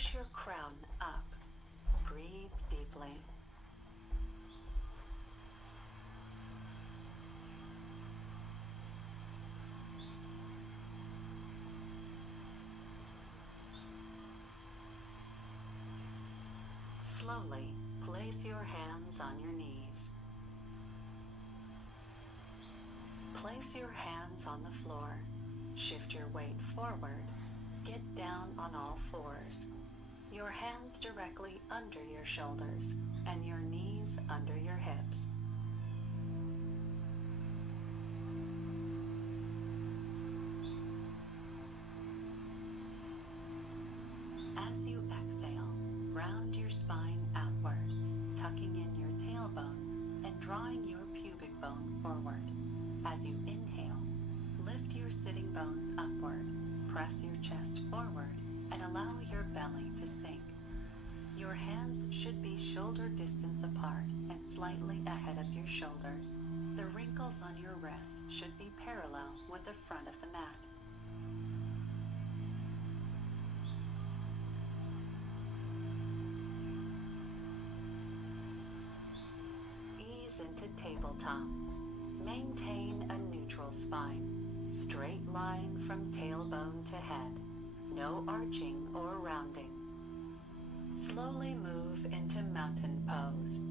Push your crown up. Breathe deeply. Slowly place your hands on your knees. Place your hands on the floor. Shift your weight forward. Get down on all fours. Your hands directly under your shoulders and your knees under your hips. As you exhale, round your spine outward, tucking in your tailbone and drawing your pubic bone forward. As you inhale, lift your sitting bones upward, press your chest forward, and allow your belly to sink. Your hands should be shoulder distance apart and slightly ahead of your shoulders. The wrinkles on your wrist should be parallel with the front of the mat. Ease into tabletop. Maintain a neutral spine. Straight line from tailbone to head. No arching or rounding. Slowly move into mountain pose.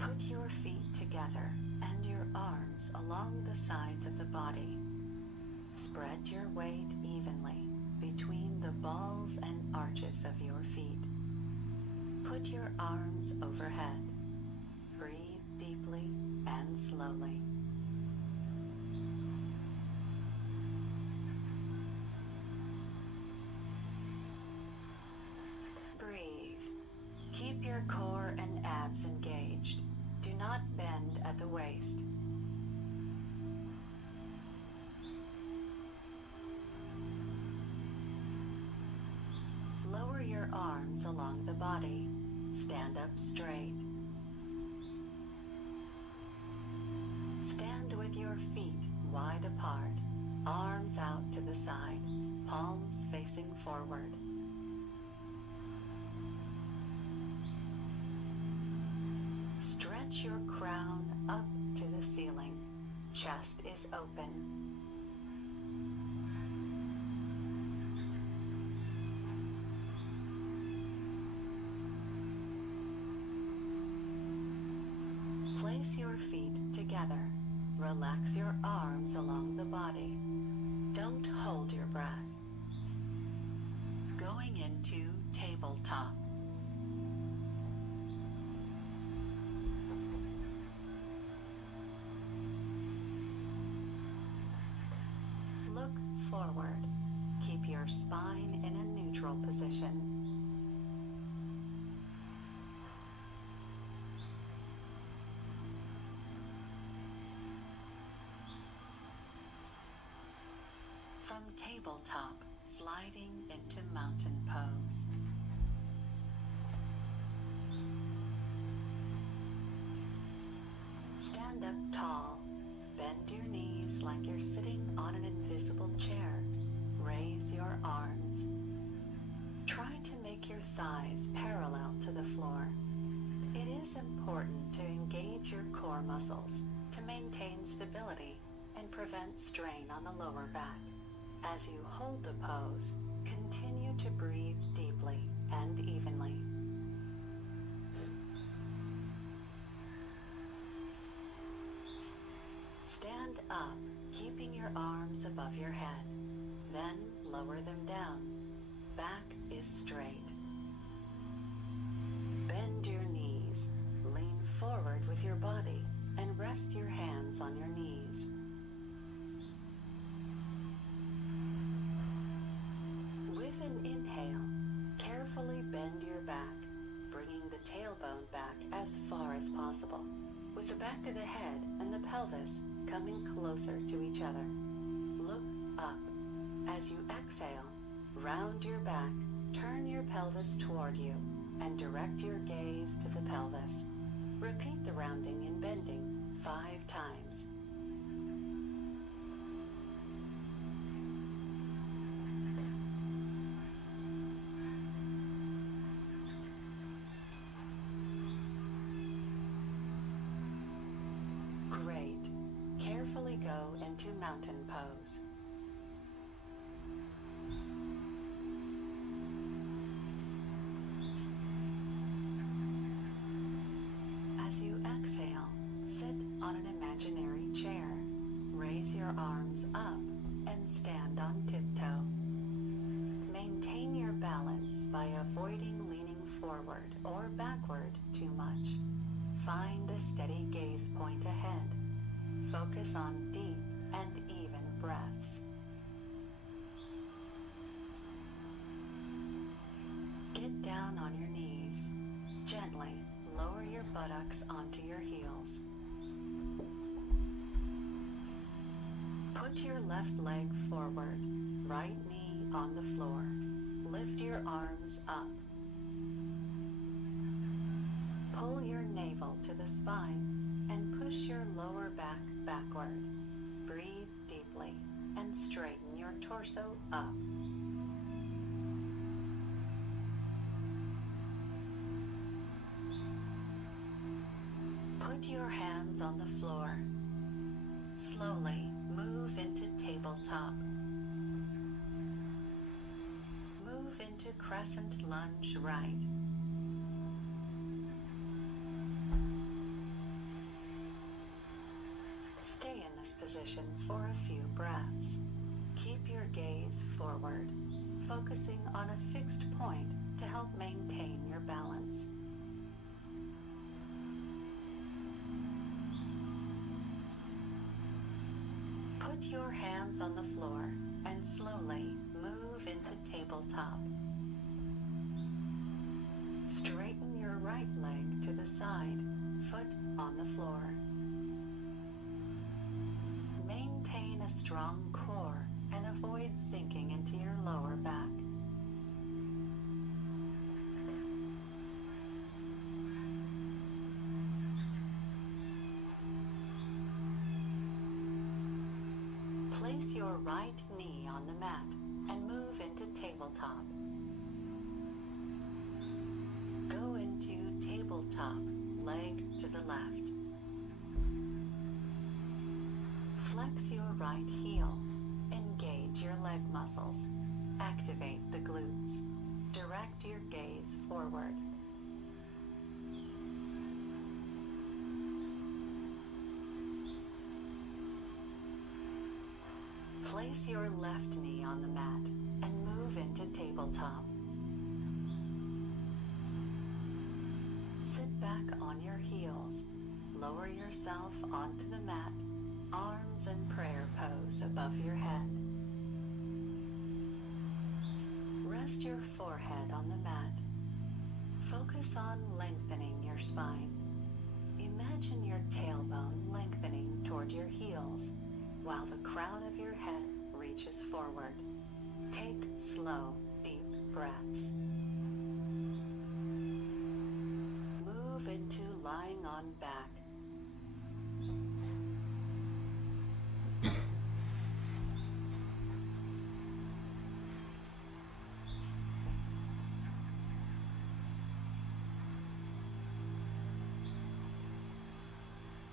Put your feet together and your arms along the sides of the body. Spread your weight evenly between the balls and arches of your feet. Put your arms overhead. Breathe deeply and slowly. Breathe. Keep your core and abs engaged. Do not bend at the waist. Lower your arms along the body. Stand up straight. Stand with your feet wide apart, arms out to the side, palms facing forward. Stretch your crown up to the ceiling. Chest is open. Place your feet together. Relax your arms along the body. Don't hold your breath. Going into tabletop. Look forward. Keep your spine in a neutral position. From tabletop, sliding into mountain pose. Stand up tall. Bend your knees like you're sitting on an invisible chair. Raise your arms. Try to make your thighs parallel to the floor. It is important to engage your core muscles to maintain stability and prevent strain on the lower back. As you hold the pose, continue to breathe deeply and evenly. Stand up, keeping your arms above your head. Then lower them down. Back is straight. Bend your knees, lean forward with your body, and rest your hands on your knees. With an inhale, carefully bend your back, bringing the tailbone back as far as possible, with the back of the head and the pelvis coming closer to each other. Look up. As you exhale, round your back, turn your pelvis toward you, and direct your gaze to the pelvis. Repeat the rounding and bending 5 times. Great. Carefully go into mountain pose. As you exhale, sit on an imaginary chair. Raise your arms up and stand on tiptoe. Maintain your balance by avoiding leaning forward or backward too much. Find a steady gaze point ahead. Focus on deep and even breaths. Get down on your knees. Gently lower your buttocks onto your heels. Put your left leg forward, right knee on the floor. Lift your arms up. Pull your navel to the spine and push your lower back backward. Breathe deeply and straighten your torso up. Put your hands on the floor. Slowly move into tabletop. Move into crescent lunge right. Stay in this position for a few breaths. Keep your gaze forward, focusing on a fixed point to help maintain your balance. Put your hands on the floor and slowly move into tabletop. Straighten your right leg to the side, foot on the floor. Maintain a strong core and avoid sinking into your lower back. Place your right knee on the mat and move into tabletop. Go into tabletop, leg to the left. Flex your right heel. Engage your leg muscles. Activate the glutes. Direct your gaze forward. Place your left knee on the mat and move into tabletop. Sit back on your heels. Lower yourself onto the mat, arms in prayer pose above your head. Rest your forehead on the mat. Focus on lengthening your spine. Imagine your tailbone lengthening toward your heels, while the crown of your head reaches forward. Take slow, deep breaths. Move into lying on back.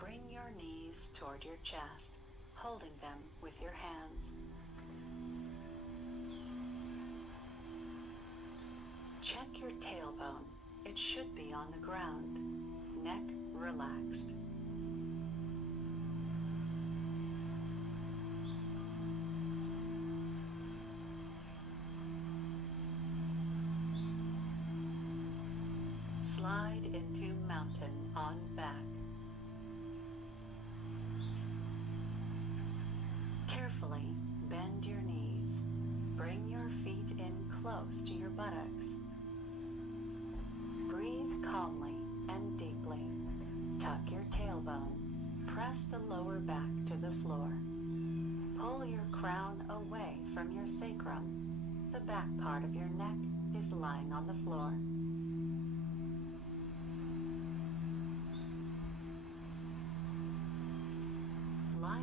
Bring your knees toward your chest, holding them with your hands. Check your tailbone. It should be on the ground. Neck relaxed. Slide into mountain on back. Carefully bend your knees. Bring your feet in close to your buttocks. Breathe calmly and deeply. Tuck your tailbone. Press the lower back to the floor. Pull your crown away from your sacrum. The back part of your neck is lying on the floor.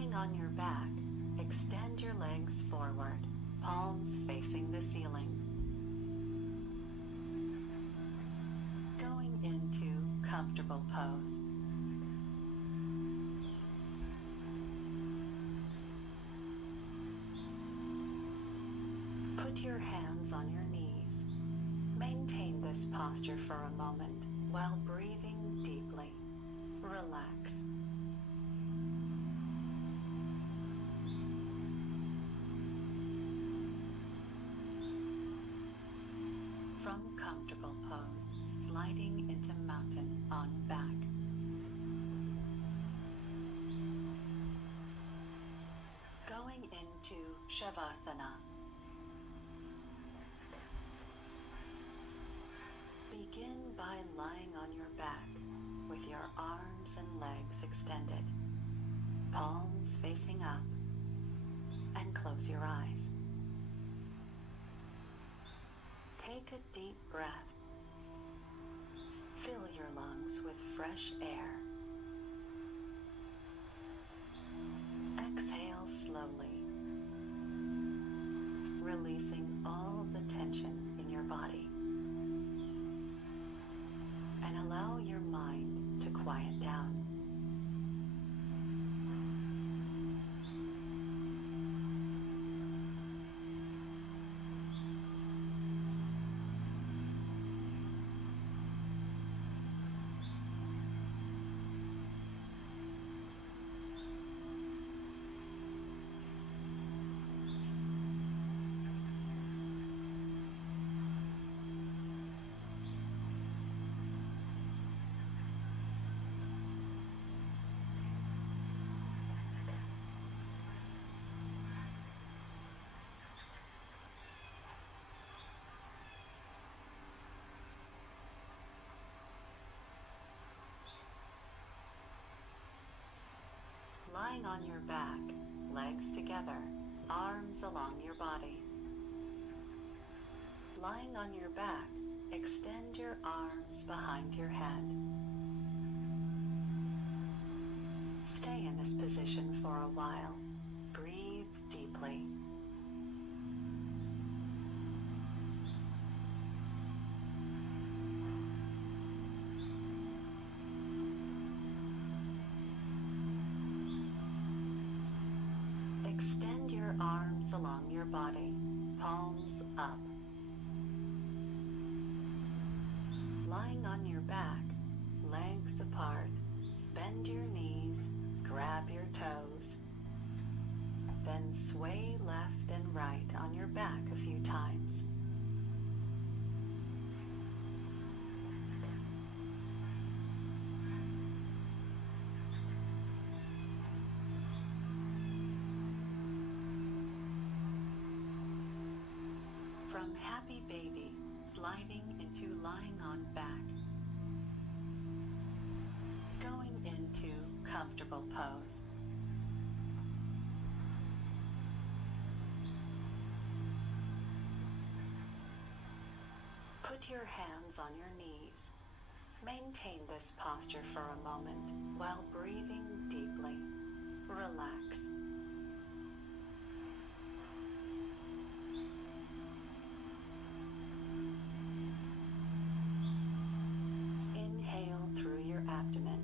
Lying on your back, extend your legs forward, palms facing the ceiling. Going into comfortable pose. Put your hands on your knees. Maintain this posture for a moment while breathing deeply. Relax. From comfortable pose, sliding into mountain on back. Going into Shavasana. Begin by lying on your back with your arms and legs extended, palms facing up, and close your eyes. Take a deep breath. Fill your lungs with fresh air. Exhale slowly, releasing all the tension in your body. And allow your mind to quiet down. Lying on your back, legs together, arms along your body. Lying on your back, extend your arms behind your head. Stay in this position for a while. Breathe deeply. Extend your arms along your body, palms up. Lying on your back, legs apart, bend your knees, grab your toes. Then sway left and right on your back a few times. From happy baby, sliding into lying on back. Going into comfortable pose. Put your hands on your knees. Maintain this posture for a moment while breathing deeply. Relax. Inhale through your abdomen,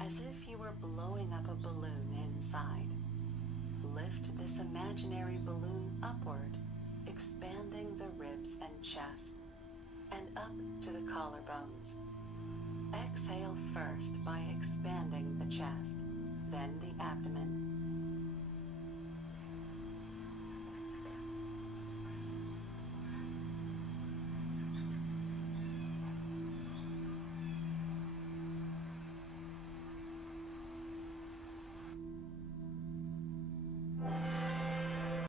as if you were blowing up a balloon inside. Lift this imaginary balloon upward, expanding the ribs and chest, and up to the collarbones. Exhale first by expanding the chest, then the abdomen.